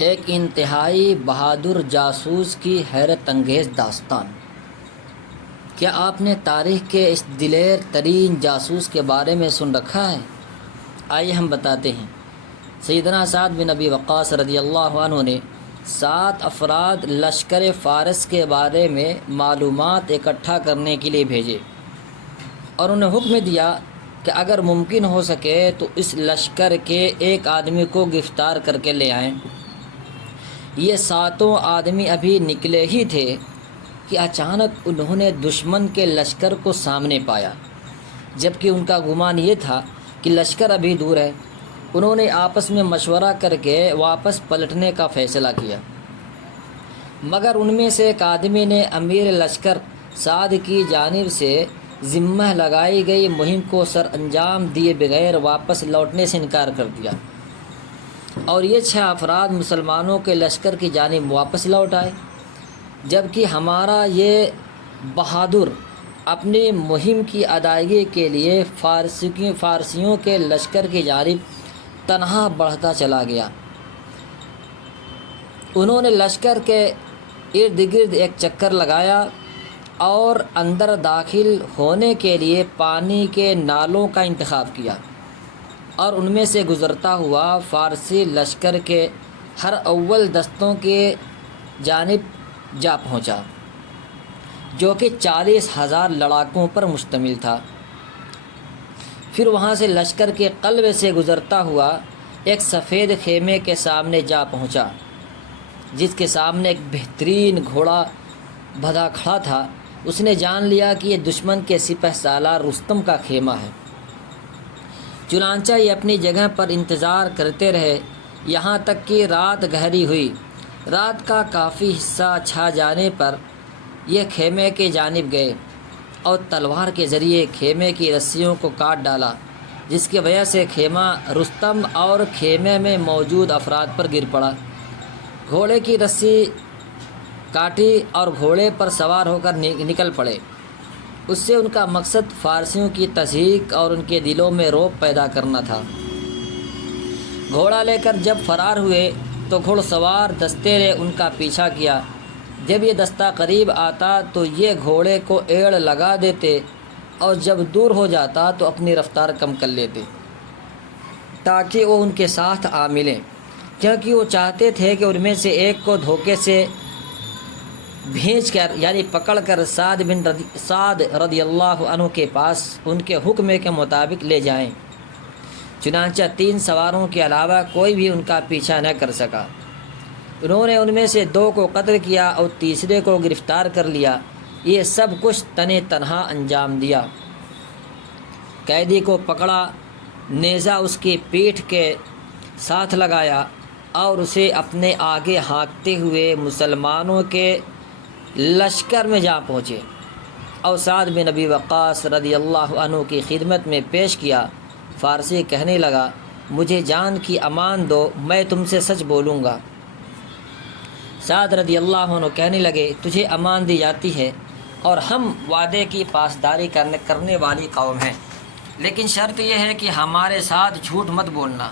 ایک انتہائی بہادر جاسوس کی حیرت انگیز داستان۔ کیا آپ نے تاریخ کے اس دلیر ترین جاسوس کے بارے میں سن رکھا ہے؟ آئیے ہم بتاتے ہیں۔ سیدنا سعد بن ابی وقاص رضی اللہ عنہ نے 7 افراد لشکر فارس کے بارے میں معلومات اکٹھا کرنے کے لیے بھیجے اور انہیں حکم دیا کہ اگر ممکن ہو سکے تو اس لشکر کے ایک آدمی کو گرفتار کر کے لے آئیں۔ یہ 7 آدمی ابھی نکلے ہی تھے کہ اچانک انہوں نے دشمن کے لشکر کو سامنے پایا، جبکہ ان کا گمان یہ تھا کہ لشکر ابھی دور ہے۔ انہوں نے آپس میں مشورہ کر کے واپس پلٹنے کا فیصلہ کیا، مگر ان میں سے ایک آدمی نے امیر لشکر سعد کی جانب سے ذمہ لگائی گئی مہم کو سر انجام دیے بغیر واپس لوٹنے سے انکار کر دیا، اور یہ 6 افراد مسلمانوں کے لشکر کی جانب واپس لوٹ آئے، جبکہ ہمارا یہ بہادر اپنی مہم کی ادائیگی کے لیے فارسیوں کے لشکر کی جانب تنہا بڑھتا چلا گیا۔ انہوں نے لشکر کے ارد گرد ایک چکر لگایا اور اندر داخل ہونے کے لیے پانی کے نالوں کا انتخاب کیا، اور ان میں سے گزرتا ہوا فارسی لشکر کے ہر اول دستوں کے جانب جا پہنچا، جو کہ 40,000 لڑاکوں پر مشتمل تھا۔ پھر وہاں سے لشکر کے قلب سے گزرتا ہوا ایک سفید خیمے کے سامنے جا پہنچا، جس کے سامنے ایک بہترین گھوڑا بندھا کھڑا تھا۔ اس نے جان لیا کہ یہ دشمن کے سپہ سالار رستم کا خیمہ ہے، چنانچہ یہ اپنی جگہ پر انتظار کرتے رہے یہاں تک کہ رات گہری ہوئی۔ رات کا کافی حصہ چھا جانے پر یہ خیمے کی جانب گئے اور تلوار کے ذریعے خیمے کی رسیوں کو کاٹ ڈالا، جس کی وجہ سے خیمہ رستم اور خیمے میں موجود افراد پر گر پڑا۔ گھوڑے کی رسی کاٹی اور گھوڑے پر سوار ہو کر نکل پڑے۔ اس سے ان کا مقصد فارسیوں کی تضحیک اور ان کے دلوں میں رعب پیدا کرنا تھا۔ گھوڑا لے کر جب فرار ہوئے تو گھوڑ سوار دستے نے ان کا پیچھا کیا۔ جب یہ دستہ قریب آتا تو یہ گھوڑے کو ایڑ لگا دیتے، اور جب دور ہو جاتا تو اپنی رفتار کم کر لیتے تاکہ وہ ان کے ساتھ آ ملیں، کیونکہ وہ چاہتے تھے کہ ان میں سے ایک کو دھوکے سے بھیج کر یعنی پکڑ کر سعد رضی اللہ عنہ کے پاس ان کے حکم کے مطابق لے جائیں۔ چنانچہ 3 سواروں کے علاوہ کوئی بھی ان کا پیچھا نہ کر سکا۔ انہوں نے ان میں سے 2 کو قتل کیا اور تیسرے کو گرفتار کر لیا۔ یہ سب کچھ تنہا انجام دیا۔ قیدی کو پکڑا، نیزہ اس کی پیٹھ کے ساتھ لگایا اور اسے اپنے آگے ہانکتے ہوئے مسلمانوں کے لشکر میں جا پہنچے اور سعد بن ابی وقاص رضی اللہ عنہ کی خدمت میں پیش کیا۔ فارسی کہنے لگا، مجھے جان کی امان دو، میں تم سے سچ بولوں گا۔ سعد رضی اللہ عنہ کہنے لگے، تجھے امان دی جاتی ہے اور ہم وعدے کی پاسداری کرنے والی قوم ہیں، لیکن شرط یہ ہے کہ ہمارے ساتھ جھوٹ مت بولنا۔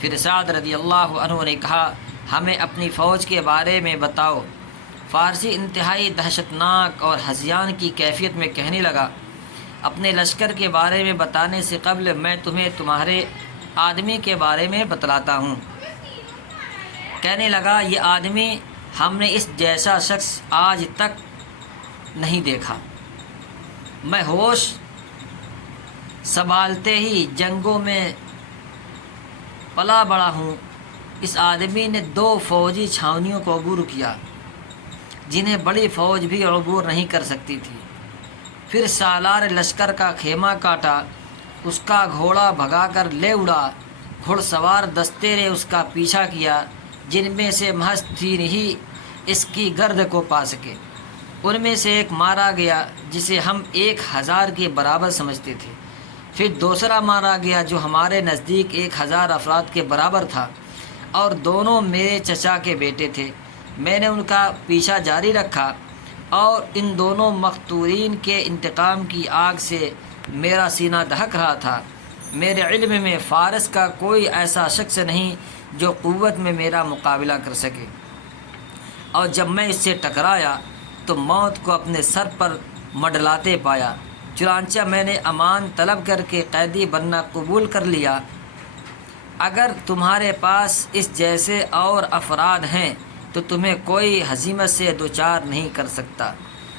پھر سعد رضی اللہ عنہ نے کہا، ہمیں اپنی فوج کے بارے میں بتاؤ۔ فارسی انتہائی دہشتناک اور ہذیان کی کیفیت میں کہنے لگا، اپنے لشکر کے بارے میں بتانے سے قبل میں تمہیں تمہارے آدمی کے بارے میں بتلاتا ہوں۔ کہنے لگا، یہ آدمی ہم نے اس جیسا شخص آج تک نہیں دیکھا۔ میں ہوش سنبھالتے ہی جنگوں میں پلا بڑا ہوں۔ اس آدمی نے 2 فوجی چھاونیوں کو عبور کیا جنہیں بڑی فوج بھی عبور نہیں کر سکتی تھی۔ پھر سالار لشکر کا خیمہ کاٹا، اس کا گھوڑا بھگا کر لے اڑا۔ گھڑ سوار دستے نے اس کا پیچھا کیا، جن میں سے محض 3 ہی اس کی گرد کو پا سکے۔ ان میں سے ایک مارا گیا جسے ہم 1000 کے برابر سمجھتے تھے، پھر دوسرا مارا گیا جو ہمارے نزدیک 1000 افراد کے برابر تھا، اور دونوں میرے چچا کے بیٹے تھے۔ میں نے ان کا پیچھا جاری رکھا اور ان دونوں مقتولین کے انتقام کی آگ سے میرا سینہ دہک رہا تھا۔ میرے علم میں فارس کا کوئی ایسا شخص نہیں جو قوت میں میرا مقابلہ کر سکے، اور جب میں اس سے ٹکرایا تو موت کو اپنے سر پر منڈلاتے پایا، چنانچہ میں نے امان طلب کر کے قیدی بننا قبول کر لیا۔ اگر تمہارے پاس اس جیسے اور افراد ہیں تو تمہیں کوئی ہزیمت سے دوچار نہیں کر سکتا۔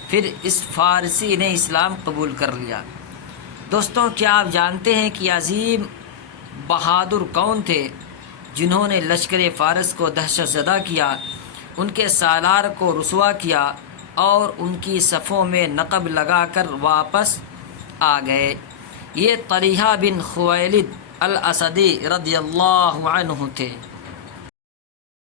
پھر اس فارسی نے اسلام قبول کر لیا۔ دوستوں، کیا آپ جانتے ہیں کہ عظیم بہادر کون تھے جنہوں نے لشکر فارس کو دہشت زدہ کیا، ان کے سالار کو رسوا کیا اور ان کی صفوں میں نقب لگا کر واپس آ گئے؟ یہ طلحہ بن خویلد الاسدی رضی اللہ عنہ تھے۔